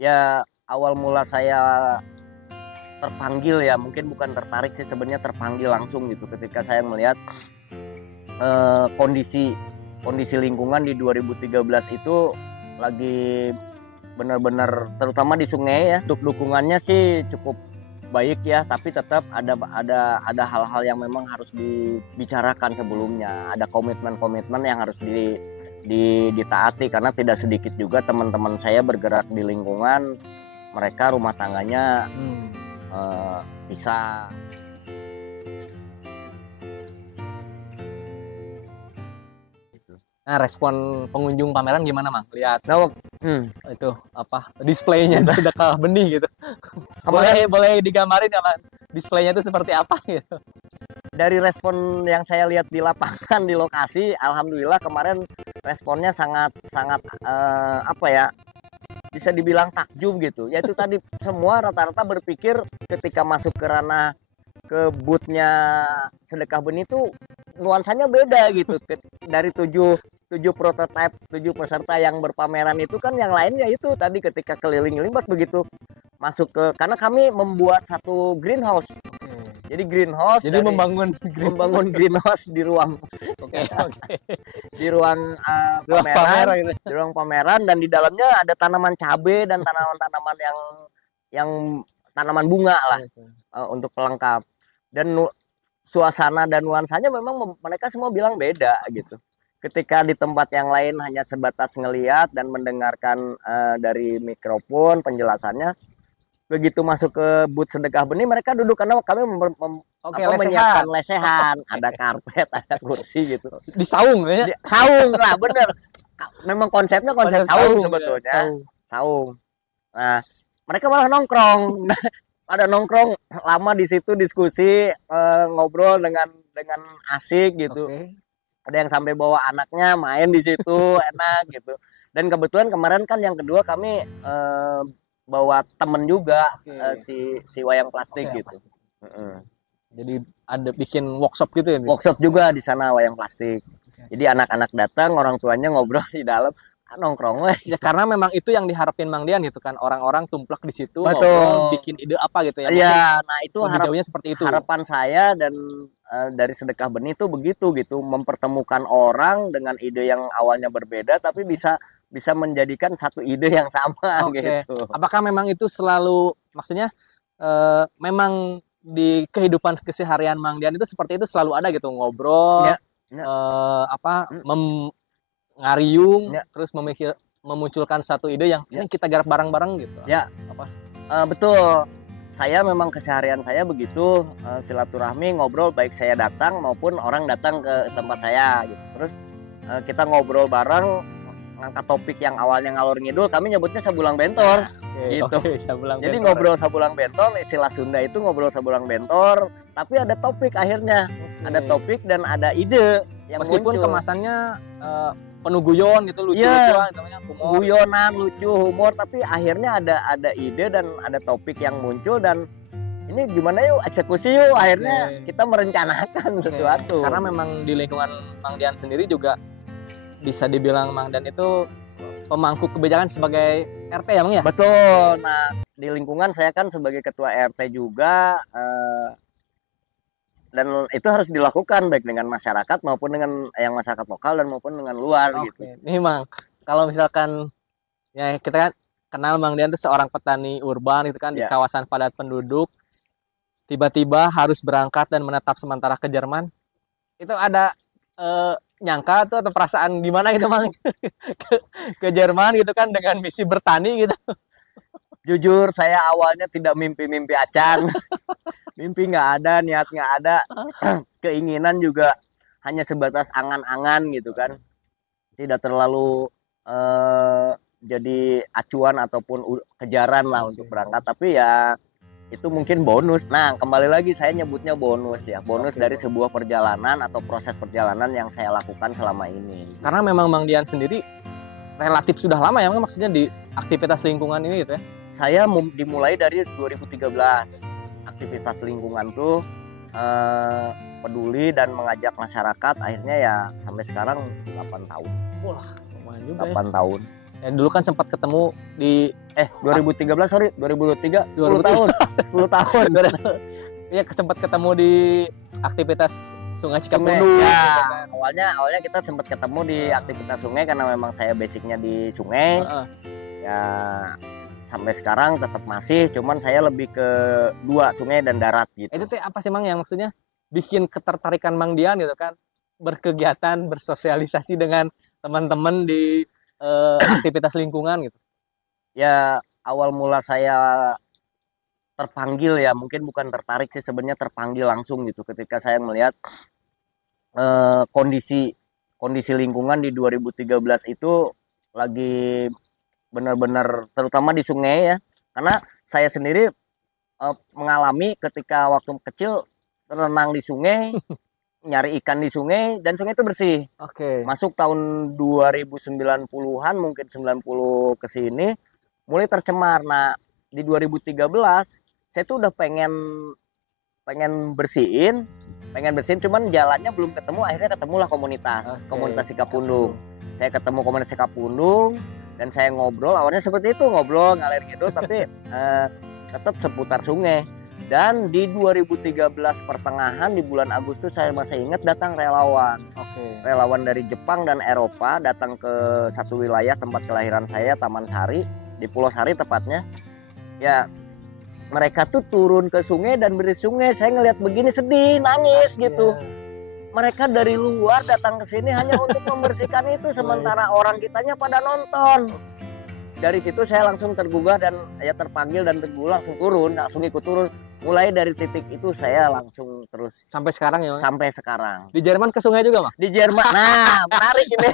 Ya awal mula saya terpanggil ya, mungkin bukan tertarik sih sebenarnya, terpanggil langsung gitu ketika saya melihat kondisi lingkungan di 2013 itu lagi benar-benar, terutama di sungai ya. Untuk dukungannya sih cukup baik ya, tapi tetap ada hal-hal yang memang harus dibicarakan sebelumnya. Ada komitmen-komitmen yang harus ditaati, karena tidak sedikit juga teman-teman saya bergerak di lingkungan, mereka rumah tangganya bisa. Nah, respon pengunjung pameran gimana, Mang? Lihat Nah, itu apa displaynya di sedekah benih gitu. Boleh digambarin ya, Mang? Displaynya itu seperti apa gitu? Dari respon yang saya lihat di lapangan di lokasi, alhamdulillah kemarin responnya sangat apa ya? Bisa dibilang takjub gitu. Yaitu tadi semua rata-rata berpikir ketika masuk ke ranah ke boothnya sedekah benih itu nuansanya beda gitu. Dari tujuh prototipe, 7 peserta yang berpameran itu kan yang lainnya itu tadi ketika keliling-keliling pas begitu masuk ke, karena kami membuat satu greenhouse. Jadi greenhouse, jadi membangun greenhouse di ruang di ruang pameran, gitu. Di ruang pameran, dan di dalamnya ada tanaman cabai dan tanaman-tanaman yang tanaman bunga lah untuk pelengkap. Dan suasana dan nuansanya memang mereka semua bilang beda gitu. Ketika di tempat yang lain hanya sebatas ngelihat dan mendengarkan dari mikrofon penjelasannya, begitu masuk ke booth sedekah benih mereka duduk, karena kami menyiapkan lesehan, ada karpet, ada kursi gitu. Di saung ya? Saung lah, bener. Memang konsepnya konsep saung sebetulnya. Saung. Nah, mereka malah nongkrong. Ada nongkrong lama di situ, diskusi, ngobrol dengan asik gitu. Ada yang sampai bawa anaknya main di situ, enak gitu. Dan kebetulan kemarin kan yang kedua kami bawa temen juga, si wayang plastik gitu. Jadi ada bikin workshop gitu ya? Workshop juga di sana wayang plastik. Jadi anak-anak datang, orang tuanya ngobrol di dalam, nongkrong lah. Ya karena memang itu yang diharapin Mang Dian gitu kan, orang-orang tumplak di situ, ngobrol, bikin ide apa gitu ya. Iya, nah itu seperti itu. Harapan saya dan dari sedekah benih itu begitu gitu, mempertemukan orang dengan ide yang awalnya berbeda tapi bisa menjadikan satu ide yang sama gitu. Apakah memang itu selalu, maksudnya memang di kehidupan keseharian Mang Dian itu seperti itu, selalu ada gitu ngobrol, ngariung, terus memunculkan satu ide yang ini kita garap bareng-bareng gitu. Ya, betul. Saya memang keseharian saya begitu, silaturahmi, ngobrol, baik saya datang maupun orang datang ke tempat saya gitu. Terus kita ngobrol bareng, ngangkat topik yang awalnya ngalor ngidul, kami nyebutnya sabulang bentor gitu. Jadi ngobrol sabulang bentor, istilah Sunda itu ngobrol sabulang bentor, tapi ada topik akhirnya. Ada topik dan ada ide yang meskipun muncul. Kemasannya penuh guyon gitu, lucu guyonan, lucu, humor, tapi akhirnya ada ide dan ada topik yang muncul, dan ini gimana yuk eksekusi yuk, akhirnya kita merencanakan sesuatu. Karena memang di lingkungan Mang Dian sendiri juga bisa dibilang Mang Dian itu pemangku kebijakan sebagai RT ya Mang ya? Betul. Nah di lingkungan saya kan sebagai ketua RT juga, dan itu harus dilakukan baik dengan masyarakat maupun dengan yang masyarakat lokal dan maupun dengan luar gitu. Nih Mang, kalau misalkan ya kita kan kenal Mang Dian itu seorang petani urban gitu kan, di kawasan padat penduduk, tiba-tiba harus berangkat dan menetap sementara ke Jerman, itu ada nyangka tuh atau perasaan gimana gitu Mang ke Jerman gitu kan dengan misi bertani gitu? Jujur saya awalnya tidak mimpi acan. Mimpi nggak ada, niat nggak ada, keinginan juga hanya sebatas angan-angan gitu kan, tidak terlalu jadi acuan ataupun kejaran lah untuk berangkat, tapi ya itu mungkin bonus. Nah kembali lagi saya nyebutnya bonus ya, bonus dari sebuah perjalanan atau proses perjalanan yang saya lakukan selama ini. Karena memang Mang Dian sendiri relatif sudah lama ya, maksudnya di aktivitas lingkungan ini gitu ya. Saya dimulai dari 2013. Aktivitas lingkungan tuh peduli dan mengajak masyarakat, akhirnya ya sampai sekarang 8 tahun. Wah, lumayan juga 8 tahun. Ya, dulu kan sempat ketemu di 2013 sorry 2023 10 tahun 10 tahun. Iya sempat ketemu di aktivitas Sungai Cikapundung. Ya, awalnya kita sempat ketemu di aktivitas sungai karena memang saya basicnya di sungai. Ya sampai sekarang tetap masih, cuman saya lebih ke dua, sungai dan darat gitu. Itu tuh apa sih Mang yang maksudnya bikin ketertarikan Mang Dian gitu kan berkegiatan bersosialisasi dengan teman-teman di aktivitas lingkungan gitu? Ya awal mula saya terpanggil ya, mungkin bukan tertarik sih sebenarnya, terpanggil langsung gitu ketika saya melihat kondisi lingkungan di 2013 itu lagi benar-benar terutama di sungai ya, karena saya sendiri mengalami ketika waktu kecil renang di sungai, nyari ikan di sungai, dan sungai itu bersih. Masuk tahun 2090-an mungkin 90 ke sini mulai tercemar. Nah, di 2013 saya tuh udah pengen bersihin, cuman jalannya belum ketemu. Akhirnya ketemulah komunitas Cikapundung. Saya ketemu komunitas Cikapundung dan saya ngobrol. Awalnya seperti itu, ngobrol ngalir gitu, tapi tetap seputar sungai. Dan di 2013 pertengahan di bulan Agustus saya masih ingat datang relawan. Relawan dari Jepang dan Eropa datang ke satu wilayah tempat kelahiran saya, Taman Sari, di Pulau Sari tepatnya. Ya, mereka tuh turun ke sungai dan bersih sungai. Saya ngelihat begini sedih, nangis gitu. Mereka dari luar datang ke sini hanya untuk membersihkan itu, sementara orang kitanya pada nonton. Dari situ saya langsung tergugah dan ya terpanggil dan tergugah, langsung ikut turun. Mulai dari titik itu saya langsung terus sampai sekarang ya, Mas? Sampai sekarang. Di Jerman ke sungai juga, Mas? Di Jerman. Nah, menarik ini.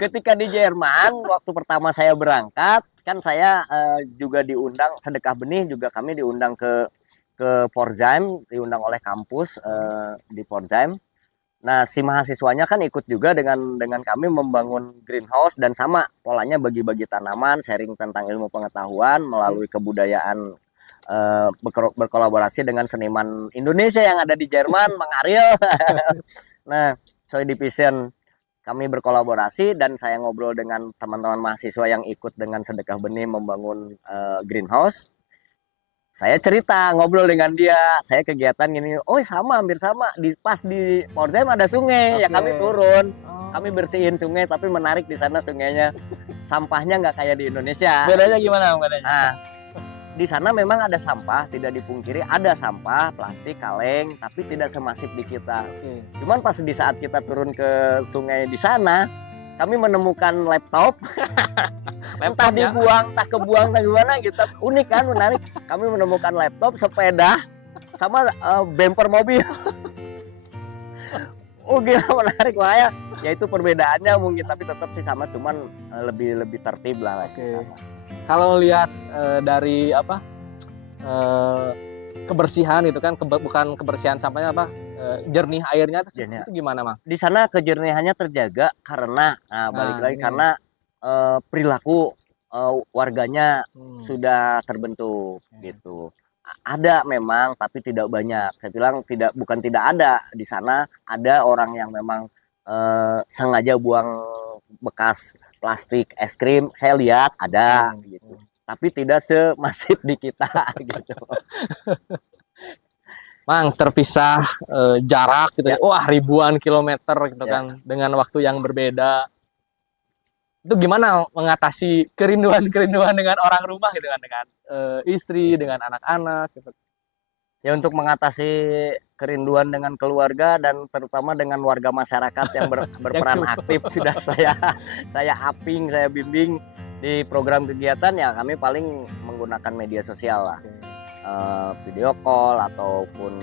Ketika di Jerman waktu pertama saya berangkat, kan saya juga diundang sedekah benih, juga kami diundang ke Pforzheim, diundang oleh kampus di Pforzheim. Nah, si mahasiswanya kan ikut juga dengan kami membangun greenhouse, dan sama polanya bagi-bagi tanaman, sharing tentang ilmu pengetahuan melalui kebudayaan, berkolaborasi dengan seniman Indonesia yang ada di Jerman, Mang Ariel. Nah, Soy Division kami berkolaborasi dan saya ngobrol dengan teman-teman mahasiswa yang ikut dengan sedekah benih membangun greenhouse. Saya cerita, ngobrol dengan dia, saya kegiatan gini, oh sama, hampir sama, pas di Pforzheim ada sungai, ya kami turun, kami bersihin sungai, tapi menarik di sana sungainya, sampahnya nggak kayak di Indonesia. Bedanya gimana? Nah, di sana memang ada sampah, tidak dipungkiri ada sampah, plastik, kaleng, tapi tidak semasif di kita. Cuman pas di saat kita turun ke sungai di sana, kami menemukan laptop, entah dibuang, entah kebuang, entah gimana gitu. Unik kan, menarik. Kami menemukan laptop, sepeda, sama bumper mobil. Oh gila, menarik lah ya. Ya itu perbedaannya mungkin, tapi tetap sih sama, cuman lebih tertib lah. Kalau lihat dari apa kebersihan itu kan, bukan kebersihan sampahnya, apa jernih airnya itu gimana, Mang? Di sana kejernihannya terjaga karena balik lagi karena perilaku warganya sudah terbentuk gitu. Ada memang, tapi tidak banyak. Saya bilang bukan tidak ada. Di sana ada orang yang memang sengaja buang bekas plastik es krim. Saya lihat ada gitu. Tapi tidak semasif di kita gitu. Mang, terpisah jarak gitu ya. Wah, ribuan kilometer gitu kan, dengan waktu yang berbeda. Itu gimana mengatasi kerinduan dengan orang rumah gitu kan, dengan istri, dengan anak-anak gitu. Ya, untuk mengatasi kerinduan dengan keluarga dan terutama dengan warga masyarakat yang berperan aktif, sudah saya aping, saya bimbing di program kegiatan, ya kami paling menggunakan media sosial lah. Video call ataupun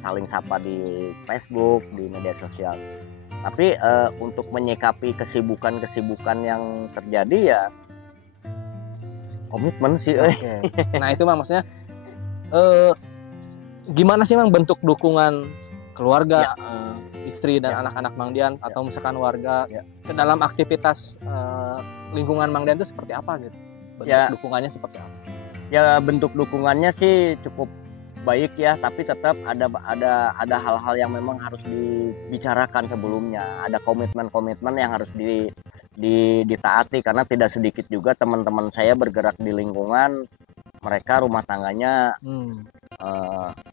saling sapa di Facebook, di media sosial. Tapi untuk menyikapi kesibukan yang terjadi, ya komitmen sih. Nah itu Mang, maksudnya gimana sih Mang bentuk dukungan keluarga, istri dan anak-anak Mang Dian, atau misalkan warga ke dalam aktivitas lingkungan Mang Dian itu seperti apa gitu? Bentuk dukungannya seperti apa? Ya, bentuk dukungannya sih cukup baik ya, tapi tetap ada hal-hal yang memang harus dibicarakan sebelumnya. Ada komitmen yang harus ditaati, karena tidak sedikit juga teman-teman saya bergerak di lingkungan mereka rumah tangganya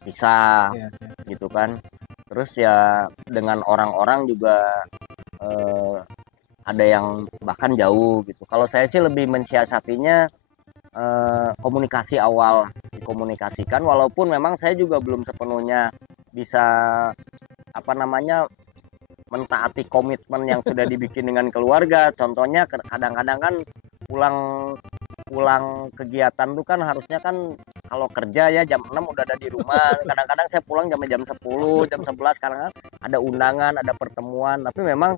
pisah gitu kan. Terus ya dengan orang-orang juga ada yang bahkan jauh gitu. Kalau saya sih lebih mensiasatinya komunikasi awal, dikomunikasikan, walaupun memang saya juga belum sepenuhnya bisa mentaati komitmen yang sudah dibikin dengan keluarga. Contohnya kadang-kadang kan pulang kegiatan tuh kan harusnya kan kalau kerja ya jam 6 udah ada di rumah. Kadang-kadang saya pulang jam 10, jam 11, karena ada undangan, ada pertemuan, tapi memang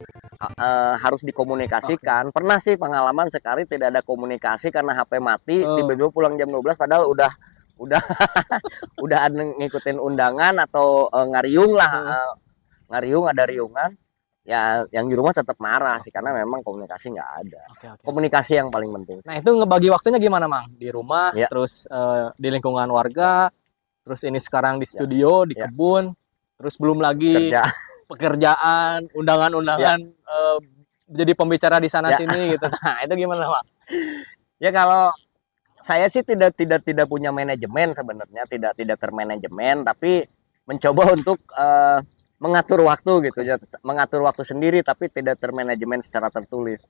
harus dikomunikasikan. Pernah sih pengalaman sekali tidak ada komunikasi karena HP mati, tiba-tiba pulang jam 12 padahal udah udah ngikutin undangan atau ngariung lah, ngariung, ada riungan. Ya yang di rumah tetap marah sih karena memang komunikasi nggak ada. Komunikasi yang paling penting. Nah itu ngebagi waktunya gimana, Mang? Di rumah, terus di lingkungan warga, terus ini sekarang di studio, di kebun, terus belum lagi pekerjaan, undangan-undangan, jadi pembicara di sana sini gitu. Nah itu gimana, Mang? Ya kalau saya sih tidak punya manajemen sebenarnya, tidak termanajemen, tapi mencoba untuk mengatur waktu gitu ya, mengatur waktu sendiri tapi tidak termanajemen secara tertulis.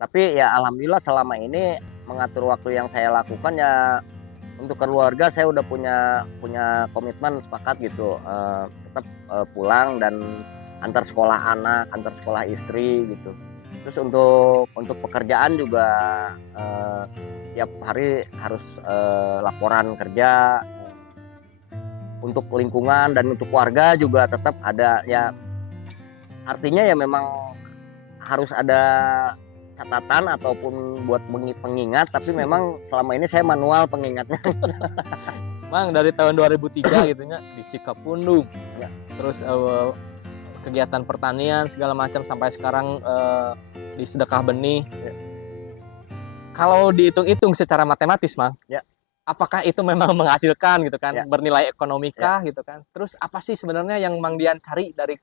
Tapi ya alhamdulillah selama ini mengatur waktu yang saya lakukan ya untuk keluarga saya udah punya komitmen sepakat gitu, tetap pulang dan antar sekolah anak, antar sekolah istri gitu. Terus untuk pekerjaan juga tiap hari harus laporan kerja. Untuk lingkungan dan untuk warga juga tetap ada ya, artinya ya memang harus ada catatan ataupun buat pengingat, tapi memang selama ini saya manual pengingatnya. Mang dari tahun 2003 gitu nya di Cikapundung ya. Terus kegiatan pertanian segala macam sampai sekarang di sedekah benih ya. Kalau dihitung-hitung secara matematis, Mang ya, apakah itu memang menghasilkan gitu kan, bernilai ekonomi kah gitu kan? Terus apa sih sebenarnya yang Mang Dian cari dari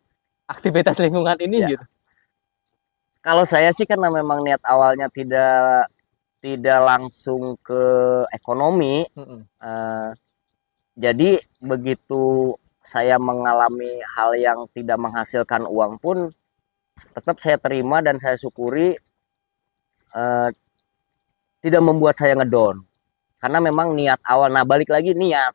aktivitas lingkungan ini gitu? Kalau saya sih karena memang niat awalnya tidak langsung ke ekonomi, jadi begitu saya mengalami hal yang tidak menghasilkan uang pun tetap saya terima dan saya syukuri, tidak membuat saya ngedown. Karena memang niat awal, nah balik lagi niat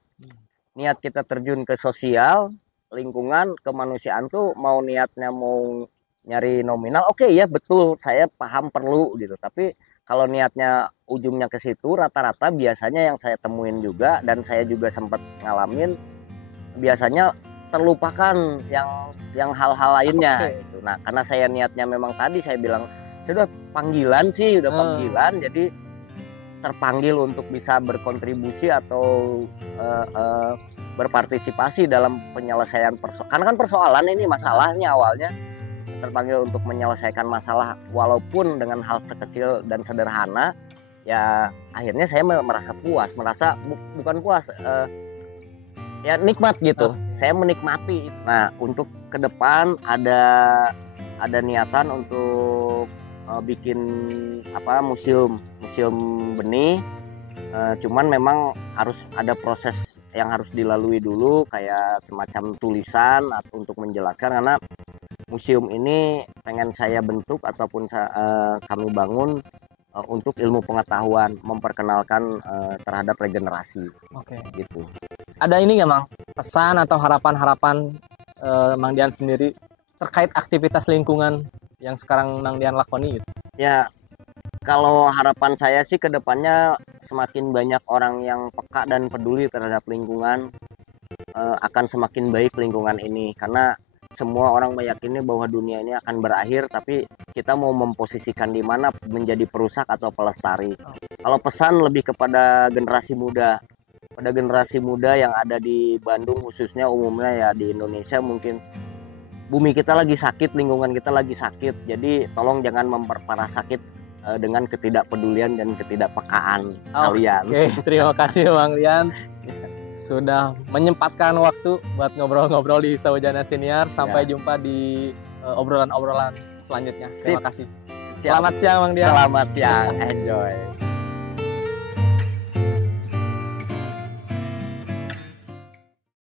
kita terjun ke sosial, lingkungan, kemanusiaan tuh mau niatnya mau nyari nominal, oke ya betul, saya paham perlu gitu. Tapi kalau niatnya ujungnya ke situ, rata-rata biasanya yang saya temuin juga dan saya juga sempat ngalamin, biasanya terlupakan yang hal-hal lainnya. Gitu. Nah karena saya niatnya memang tadi saya bilang, sudah panggilan sih, udah panggilan, jadi terpanggil untuk bisa berkontribusi atau berpartisipasi dalam penyelesaian persoalan. Karena kan persoalan ini masalahnya awalnya terpanggil untuk menyelesaikan masalah walaupun dengan hal sekecil dan sederhana, ya akhirnya saya merasa puas, bukan puas, ya nikmat gitu. Saya menikmati. Nah untuk ke depan ada niatan untuk bikin museum benih, cuman memang harus ada proses yang harus dilalui dulu, kayak semacam tulisan atau untuk menjelaskan, karena museum ini pengen saya bentuk ataupun kami bangun untuk ilmu pengetahuan, memperkenalkan terhadap regenerasi. Gitu. Ada ini nggak, Mang, pesan atau harapan-harapan Mang Dian sendiri terkait aktivitas lingkungan yang sekarang Mang Dian lakoni gitu? Ya, kalau harapan saya sih ke depannya semakin banyak orang yang peka dan peduli terhadap lingkungan, akan semakin baik lingkungan ini. Karena semua orang meyakini bahwa dunia ini akan berakhir, tapi kita mau memposisikan di mana, menjadi perusak atau pelestari. Kalau pesan lebih kepada generasi muda, pada generasi muda yang ada di Bandung khususnya, umumnya ya di Indonesia mungkin, bumi kita lagi sakit, lingkungan kita lagi sakit. Jadi tolong jangan memperparah sakit dengan ketidakpedulian dan ketidakpekaan kalian. Oke, terima kasih Mang Dian sudah menyempatkan waktu buat ngobrol-ngobrol di Saujana Senior. Sampai jumpa di obrolan-obrolan selanjutnya. Terima kasih. Selamat siang Bang Dian. Selamat siang, enjoy.